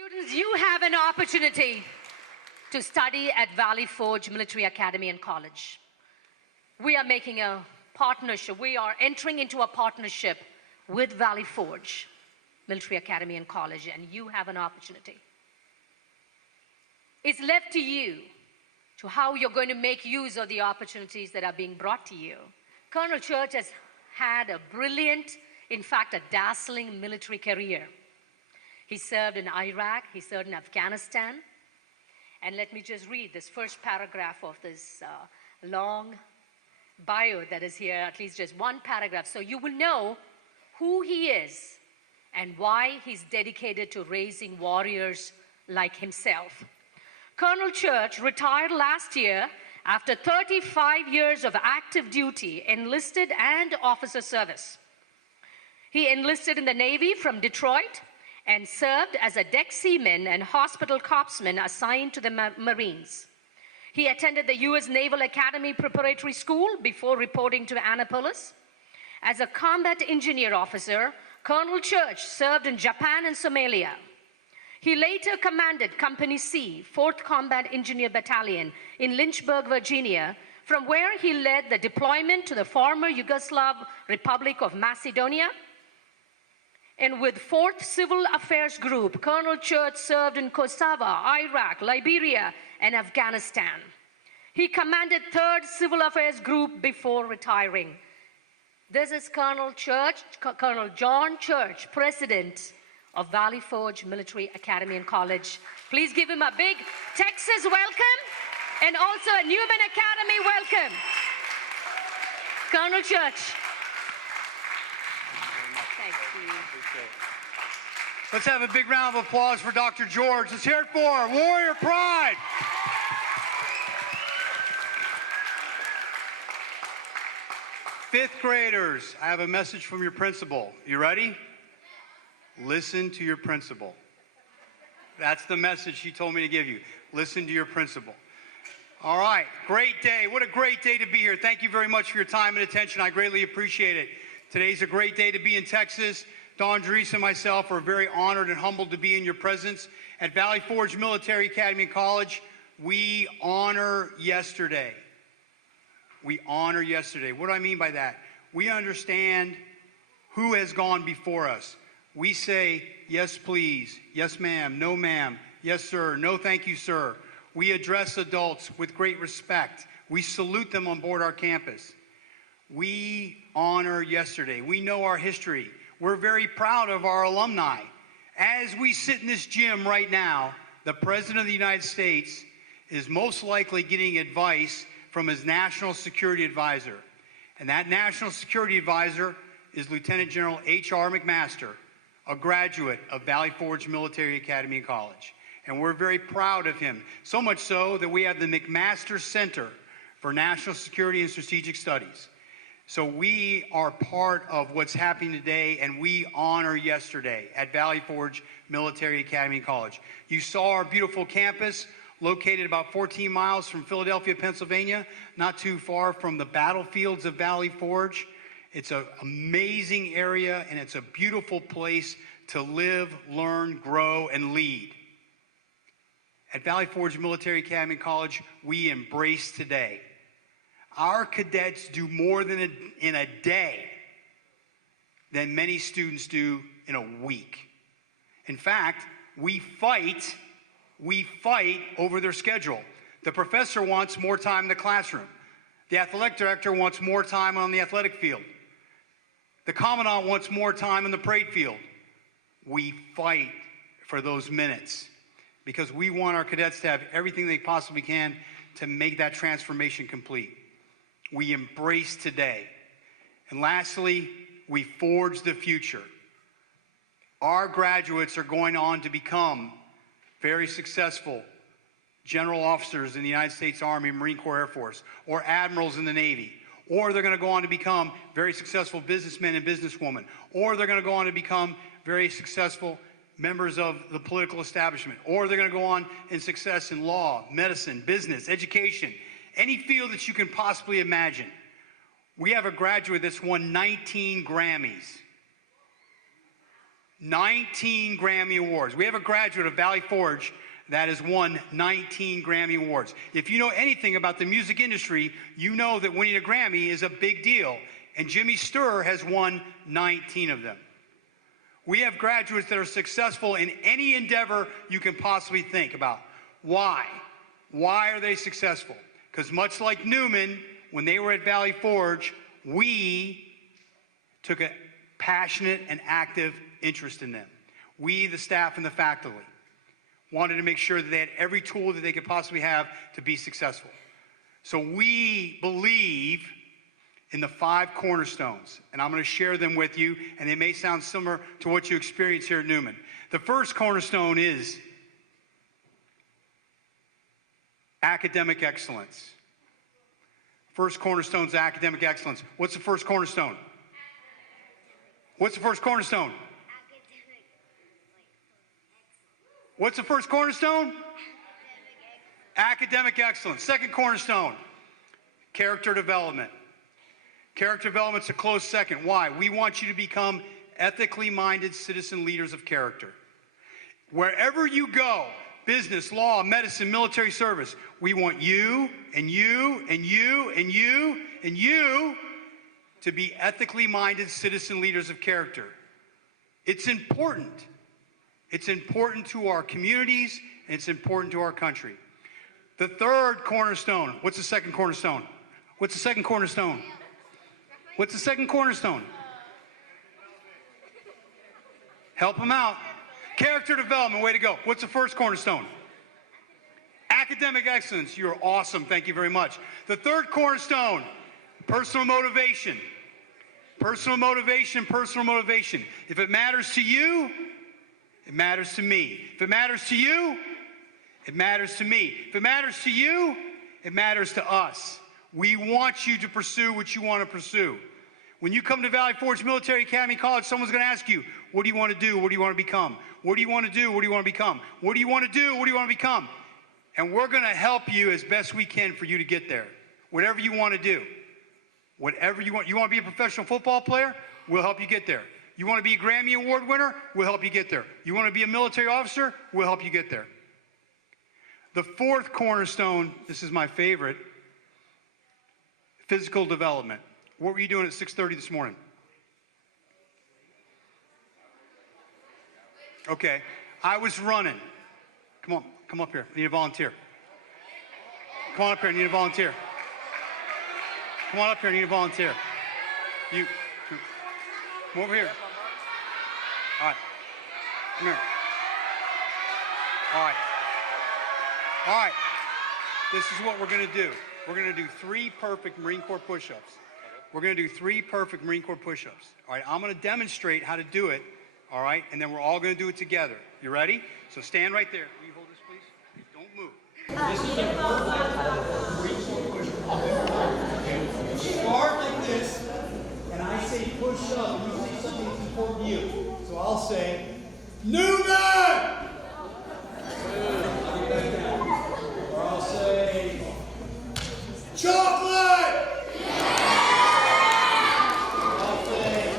Students, you have an opportunity to study at Valley Forge Military Academy and College. We are making a partnership. We are entering into a partnership with Valley Forge Military Academy and College, and you have an opportunity. It's left to you to how you're going to make use of the opportunities that are being brought to you. Colonel Church has had a brilliant, in fact, a dazzling military career. He served in Iraq, he served in Afghanistan. And let me just read this first paragraph of this long bio that is here, at least just one paragraph, so you will know who he is and why he's dedicated to raising warriors like himself. Colonel Church retired last year after 35 years of active duty, enlisted and officer service. He enlisted in the Navy from Detroit and served as a deck seaman and hospital corpsman assigned to the Marines. He attended the U.S. Naval Academy Preparatory School before reporting to Annapolis. As a combat engineer officer, Colonel Church served in Japan and Somalia. He later commanded Company C, 4th Combat Engineer Battalion in Lynchburg, Virginia, from where he led the deployment to the former Yugoslav Republic of Macedonia. And with 4th Civil Affairs Group, Colonel Church served in Kosovo, Iraq, Liberia, and Afghanistan. He commanded 3rd Civil Affairs Group before retiring. This is Colonel John Church, President of Valley Forge Military Academy and College. Please give him a big Texas welcome and also a Newman Academy welcome. Colonel Church. Thank you. Let's have a big round of applause for Dr. George. Let's hear it for Warrior Pride. Fifth graders, I have a message from your principal. You ready? Listen to your principal. That's the message she told me to give you. Listen to your principal. All right, great day. What a great day to be here. Thank you very much for your time and attention. I greatly appreciate it. Today's a great day to be in Texas. Don Dries and myself are very honored and humbled to be in your presence. At Valley Forge Military Academy and College, we honor yesterday. We honor yesterday. What do I mean by that? We understand who has gone before us. We say, yes, please, yes, ma'am, no, ma'am, yes, sir, no, thank you, sir. We address adults with great respect. We salute them on board our campus. We honor yesterday. We know our history. We're very proud of our alumni. As we sit in this gym right now, the President of the United States is most likely getting advice from his National Security Advisor. And that National Security Advisor is Lieutenant General H.R. McMaster, a graduate of Valley Forge Military Academy and College. And we're very proud of him, so much so that we have the McMaster Center for National Security and Strategic Studies. So we are part of what's happening today, and we honor yesterday at Valley Forge Military Academy and College. You saw our beautiful campus located about 14 miles from Philadelphia, Pennsylvania, not too far from the battlefields of Valley Forge. It's an amazing area, and it's a beautiful place to live, learn, grow, and lead. At Valley Forge Military Academy and College, we embrace today. Our cadets do more in a day than many students do in a week. In fact, we fight over their schedule. The professor wants more time in the classroom. The athletic director wants more time on the athletic field. The commandant wants more time in the parade field. We fight for those minutes because we want our cadets to have everything they possibly can to make that transformation complete. We embrace today. And lastly, we forge the future. Our graduates are going on to become very successful general officers in the United States Army, Marine Corps, Air Force, or admirals in the Navy. Or they're going to go on to become very successful businessmen and businesswomen. Or they're going to go on to become very successful members of the political establishment. Or they're going to go on in success in law, medicine, business, education, any field that you can possibly imagine. We have a graduate that's won 19 Grammys. 19 Grammy Awards. We have a graduate of Valley Forge that has won 19 Grammy Awards. If you know anything about the music industry, you know that winning a Grammy is a big deal. And Jimmy Sturr has won 19 of them. We have graduates that are successful in any endeavor you can possibly think about. Why? Why are they successful? Because much like Newman, when they were at Valley Forge, we took a passionate and active interest in them. We, the staff and the faculty, wanted to make sure that they had every tool that they could possibly have to be successful. So we believe in the 5 cornerstones, and I'm going to share them with you, and they may sound similar to what you experience here at Newman. The first cornerstone is academic excellence. First cornerstone is academic excellence. What's the first cornerstone? What's the first cornerstone? What's the first cornerstone? Academic excellence. Second cornerstone, character development. Character development's a close second. Why? We want you to become ethically minded citizen leaders of character. Wherever you go, business, law, medicine, military service, we want you and you and you and you and you to be ethically minded citizen leaders of character. It's important. It's important to our communities, and it's important to our country. The third cornerstone, what's the second cornerstone? What's the second cornerstone? What's the second cornerstone? Help them out. Character development, way to go. What's the first cornerstone? Academic excellence, you're awesome, thank you very much. The third cornerstone, personal motivation. Personal motivation, personal motivation. If it matters to you, it matters to me. If it matters to you, it matters to me. If it matters to you, it matters to us. We want you to pursue what you want to pursue. When you come to Valley Forge Military Academy College, someone's going to ask you, what do you want to do? What do you want to become? What do you want to do? What do you want to become? What do you want to do? What do you want to become? And we're going to help you as best we can for you to get there. Whatever you want to do. Whatever you want. You want to be a professional football player? We'll help you get there. You want to be a Grammy Award winner? We'll help you get there. You want to be a military officer? We'll help you get there. The fourth cornerstone, this is my favorite, physical development. What were you doing at 6:30 this morning? Okay, I was running. Come on, come up here. I need a volunteer. Come on up here, I need a volunteer. Come on up here, I need a volunteer. You, come over here. All right, come here. All right. All right, this is what we're going to do. We're going to do 3 perfect Marine Corps push-ups. We're going to do 3 perfect Marine Corps push-ups. All right, I'm going to demonstrate how to do it, all right, and then we're all going to do it together. You ready? So stand right there. Will you hold this, please? Don't move. This is a perfect Marine Corps push-up. You start like this, and I say push up, and you say something that's important to you. So I'll say, Newman! Or I'll say, chocolate! I'll say,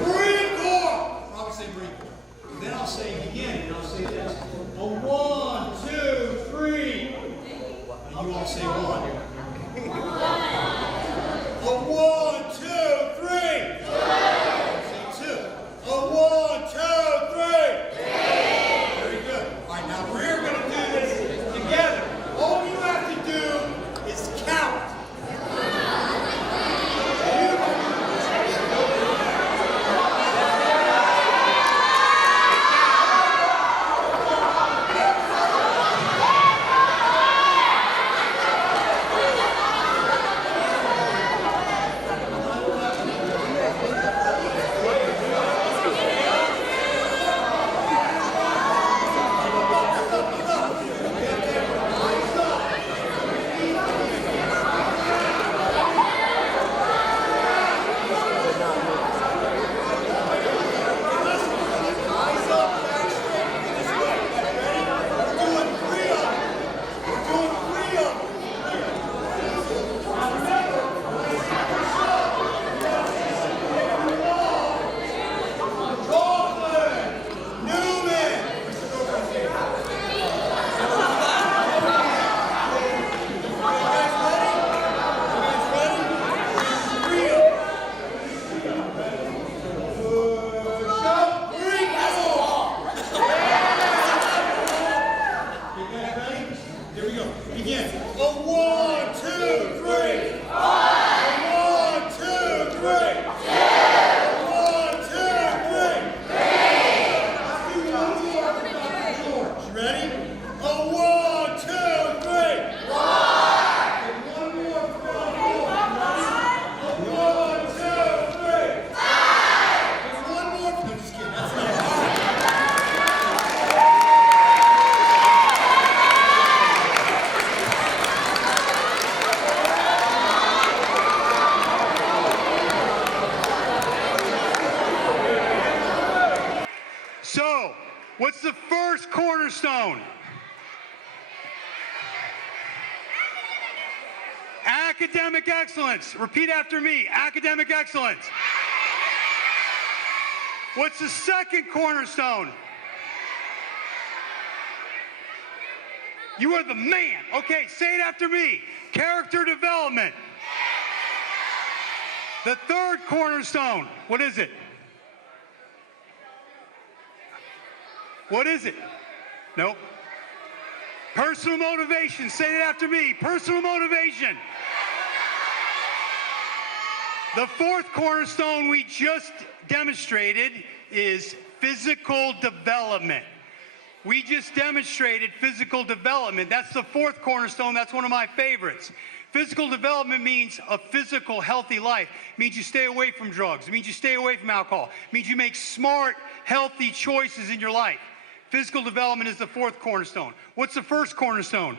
Marine Corps! I'll probably say Marine Corps. And then I'll say begin, and I'll say this. A 1, 2, 3. And you all say 1. A 1, 2, 3. Say 2. A 1, 2, 3. first cornerstone. Academic excellence. Repeat after me. Academic excellence. What's the second cornerstone? You are the man. Okay, say it after me. Character development. The third cornerstone. What is it? What is it? Nope. Personal motivation. Say it after me. Personal motivation. The fourth cornerstone we just demonstrated is physical development. We just demonstrated physical development. That's the fourth cornerstone. That's one of my favorites. Physical development means a physical, healthy life. It means you stay away from drugs. It means you stay away from alcohol. It means you make smart, healthy choices in your life. Physical development is the fourth cornerstone. What's the first cornerstone?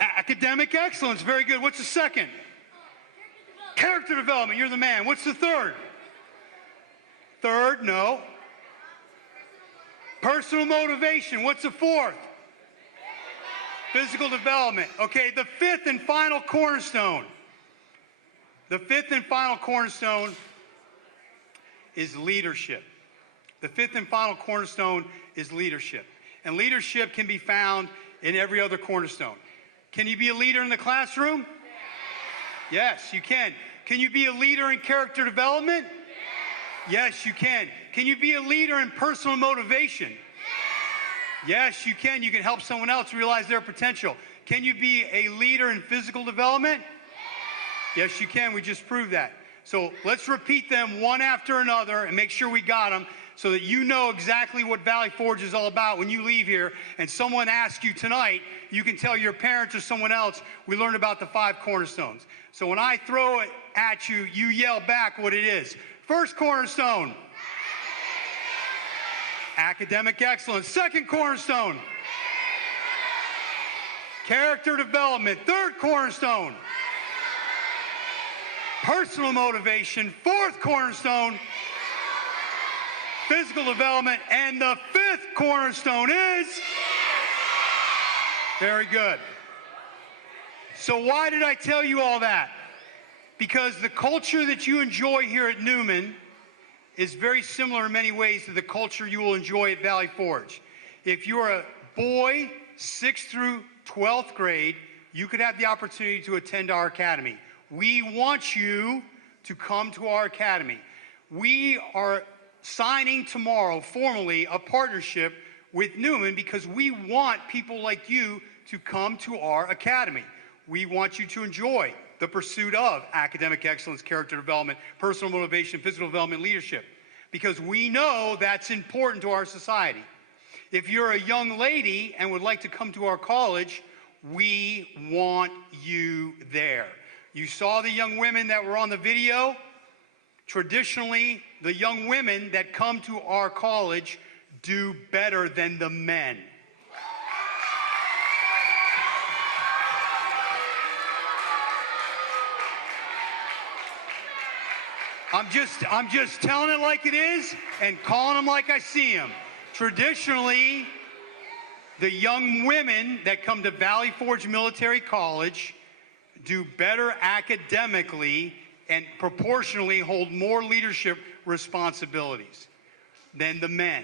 Academic excellence. Very good. What's the second? Character development. You're the man. What's the third? Third, no. Personal motivation. What's the fourth? Physical development. Okay, the fifth and final cornerstone. The fifth and final cornerstone is leadership. The fifth and final cornerstone is leadership. And leadership can be found in every other cornerstone. Can you be a leader in the classroom? Yes, you can. Can you be a leader in character development? Yes, you can. Can you be a leader in personal motivation? Yes, you can. You can help someone else realize their potential. Can you be a leader in physical development? Yes, you can. We just proved that. So let's repeat them one after another and make sure we got them so that you know exactly what Valley Forge is all about when you leave here and someone asks you tonight, you can tell your parents or someone else, we learned about the 5 cornerstones. So when I throw it at you, you yell back what it is. First cornerstone. Academic excellence. Second cornerstone. Character development. Third cornerstone. Personal motivation. Fourth cornerstone. Physical development. And the fifth cornerstone is? Very good. So why did I tell you all that? Because the culture that you enjoy here at Newman is very similar in many ways to the culture you will enjoy at Valley Forge. If you're a boy, 6th through 12th grade, you could have the opportunity to attend our academy. We want you to come to our academy. We are signing tomorrow formally a partnership with Newman because we want people like you to come to our academy. We want you to enjoy the pursuit of academic excellence, character development, personal motivation, physical development, leadership, because we know that's important to our society. If you're a young lady and would like to come to our college, we want you there. You saw the young women that were on the video. Traditionally, the young women that come to our college do better than the men. I'm just telling it like it is and calling them like I see them. Traditionally, the young women that come to Valley Forge Military College do better academically and proportionally hold more leadership responsibilities than the men.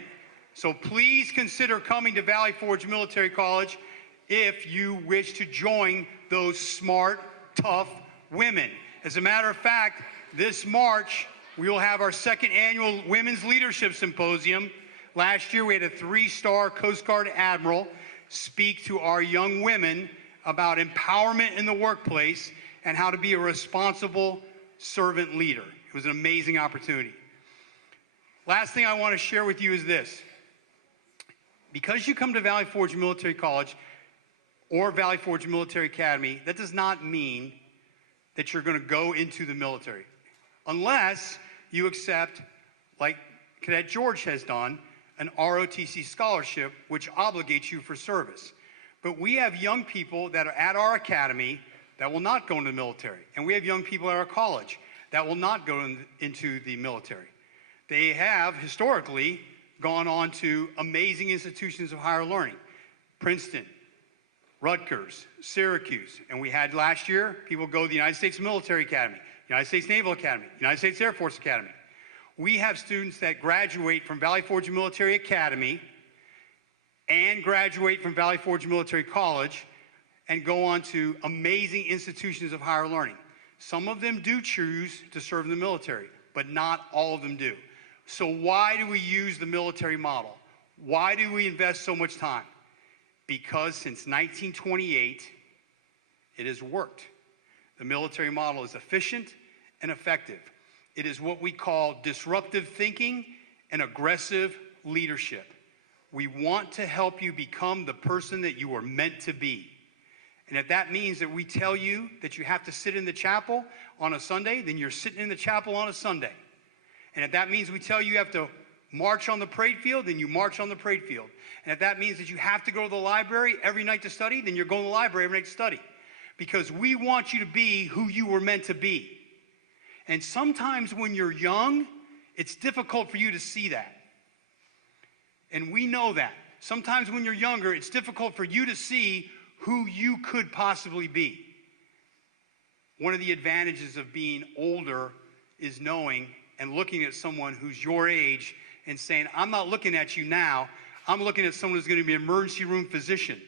So please consider coming to Valley Forge Military College if you wish to join those smart, tough women. As a matter of fact, this March, we will have our 2nd annual Women's Leadership Symposium. Last year, we had a 3-star Coast Guard Admiral speak to our young women about empowerment in the workplace and how to be a responsible servant leader. It was an amazing opportunity. Last thing I want to share with you is this. Because you come to Valley Forge Military College or Valley Forge Military Academy, that does not mean that you're going to go into the military. Unless you accept, like Cadet George has done, an ROTC scholarship, which obligates you for service. But we have young people that are at our academy that will not go into the military. And we have young people at our college that will not go into the military. They have, historically, gone on to amazing institutions of higher learning. Princeton, Rutgers, Syracuse, and we had last year people go to the United States Military Academy, United States Naval Academy, United States Air Force Academy. We have students that graduate from Valley Forge Military Academy and graduate from Valley Forge Military College and go on to amazing institutions of higher learning. Some of them do choose to serve in the military, but not all of them do. So why do we use the military model? Why do we invest so much time? Because since 1928, it has worked. The military model is efficient and effective. It is what we call disruptive thinking and aggressive leadership. We want to help you become the person that you are meant to be. And if that means that we tell you that you have to sit in the chapel on a Sunday, then you're sitting in the chapel on a Sunday. And if that means we tell you you have to march on the parade field, then you march on the parade field. And if that means that you have to go to the library every night to study, then you're going to the library every night to study. Because we want you to be who you were meant to be. And sometimes when you're young, it's difficult for you to see that. And we know that. Sometimes when you're younger, it's difficult for you to see who you could possibly be. One of the advantages of being older is knowing and looking at someone who's your age and saying, I'm not looking at you now, I'm looking at someone who's going to be an emergency room physician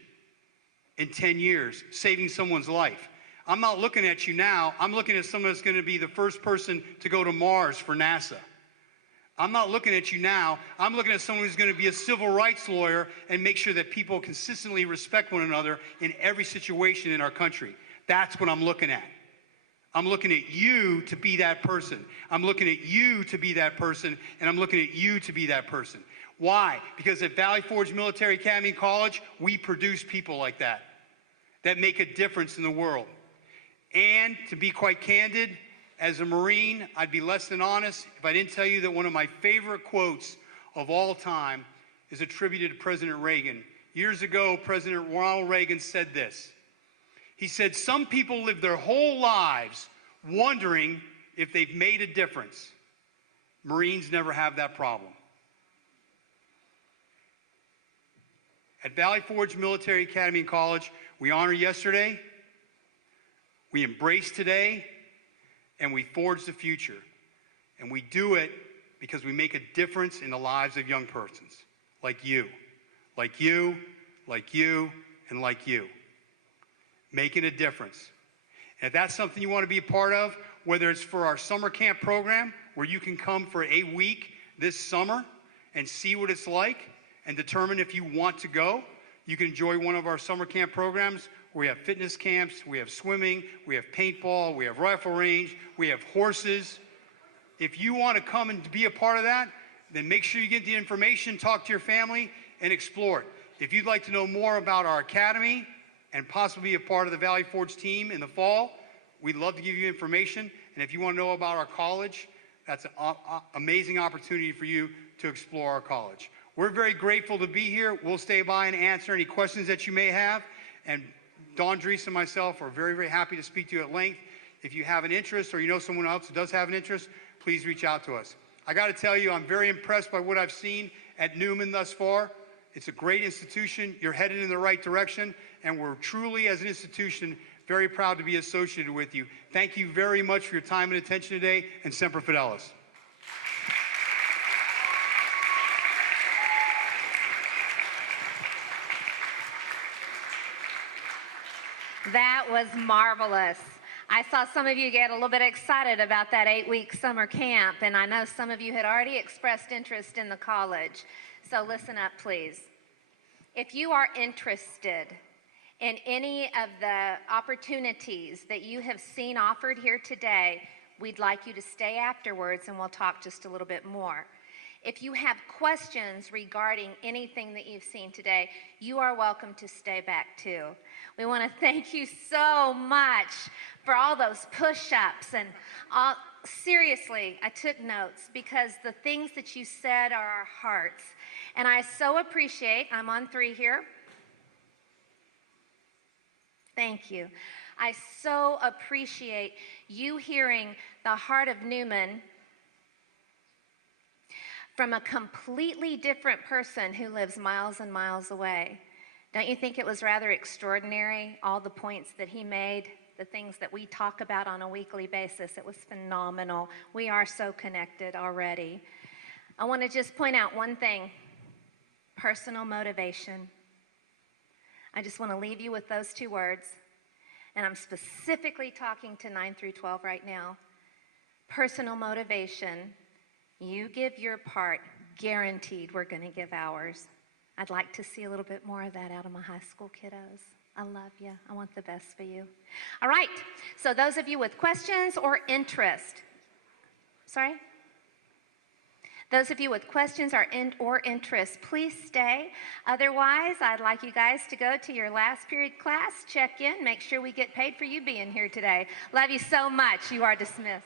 in 10 years, saving someone's life. I'm not looking at you now, I'm looking at someone that's going to be the first person to go to Mars for NASA. I'm not looking at you now, I'm looking at someone who's going to be a civil rights lawyer and make sure that people consistently respect one another in every situation in our country. That's what I'm looking at. I'm looking at you to be that person. I'm looking at you to be that person, and I'm looking at you to be that person. Why? Because at Valley Forge Military Academy and College, we produce people like that make a difference in the world. And to be quite candid, as a Marine, I'd be less than honest if I didn't tell you that one of my favorite quotes of all time is attributed to President Reagan. Years ago, President Ronald Reagan said this. He said, some people live their whole lives wondering if they've made a difference. Marines never have that problem. At Valley Forge Military Academy and College, we honor yesterday, we embrace today, and we forge the future. And we do it because we make a difference in the lives of young persons, like you, like you, like you, and like you. Making a difference. And if that's something you want to be a part of, whether it's for our summer camp program, where you can come for a week this summer and see what it's like and determine if you want to go, you can enjoy one of our summer camp programs where we have fitness camps, we have swimming, we have paintball, we have rifle range, we have horses. If you want to come and be a part of that, then make sure you get the information, talk to your family, and explore it. If you'd like to know more about our academy and possibly be a part of the Valley Forge team in the fall, we'd love to give you information. And if you want to know about our college, that's an amazing opportunity for you to explore our college. We're very grateful to be here. We'll stay by and answer any questions that you may have. And Don Dries and myself are very, very happy to speak to you at length. If you have an interest or you know someone else who does have an interest, please reach out to us. I got to tell you, I'm very impressed by what I've seen at Newman thus far. It's a great institution. You're headed in the right direction. And we're truly, as an institution, very proud to be associated with you. Thank you very much for your time and attention today, and Semper Fidelis. That was marvelous. I saw some of you get a little bit excited about that 8-week summer camp, and I know some of you had already expressed interest in the college. So listen up, please. If you are interested in any of the opportunities that you have seen offered here today, we'd like you to stay afterwards and we'll talk just a little bit more. If you have questions regarding anything that you've seen today, you are welcome to stay back too. We want to thank you so much for all those push-ups and all. Seriously, I took notes because the things that you said are our hearts. And I so appreciate, I'm on 3 here. Thank you. I so appreciate you hearing the heart of Newman from a completely different person who lives miles and miles away. Don't you think it was rather extraordinary, all the points that he made, the things that we talk about on a weekly basis? It was phenomenal. We are so connected already. I want to just point out one thing: personal motivation. I just want to leave you with those two words, and I'm specifically talking to 9 through 12 right now. Personal motivation. You give your part, guaranteed we're going to give ours. I'd like to see a little bit more of that out of my high school kiddos. I love you. I want the best for you. All right, so those of you with questions or interest, sorry? Those of you with questions or interest, please stay. Otherwise, I'd like you guys to go to your last period class, check in, make sure we get paid for you being here today. Love you so much. You are dismissed.